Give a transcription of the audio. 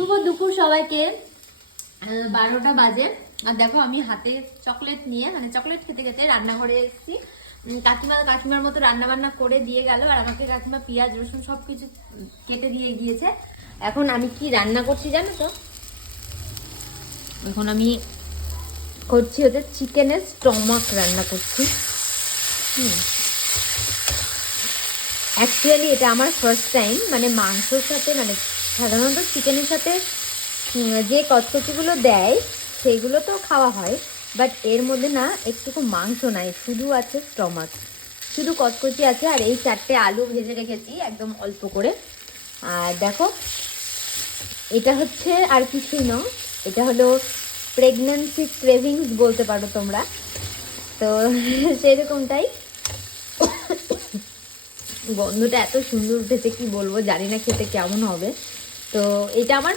শুভ দুপুর সবাইকে। 12টা বাজে আর দেখো আমি হাতে চকলেট নিয়ে মানে চকলেট খেতে খেতে রান্নাঘরে এসেছি। কাকিমার মতো রান্না বান্না করে দিয়ে গেল আর আমাকে কাকিমা পেঁয়াজ রসুন সবকিছু কেটে দিয়ে গিয়েছে। এখন আমি কি রান্না করছি জানো তো? এখন আমি করছি হচ্ছে চিকেনের স্টমাক রান্না করছি। অ্যাকচুয়ালি এটা আমার ফার্স্ট টাইম, মানে মাংসর সাথে মানে সাধারণত চিকেনের সাথে যে কচকচিগুলো দেয় সেইগুলো তো খাওয়া হয়, বাট এর মধ্যে না একটুকু মাংস নাই, শুধু আছে স্টমাক, শুধু কচকচি আছে। আর এই 4টে আলু ভেজে রেখেছি একদম অল্প করে। আর দেখো এটা হচ্ছে আর কিছুই নয়, এটা হলো প্রেগন্যান্সি ক্রেভিংস বলতে পারো তোমরা, তো সেরকমটাই। গন্ধটা এত সুন্দর উঠেছে কি বলবো, জানি না খেতে কেমন হবে। তো এটা আমার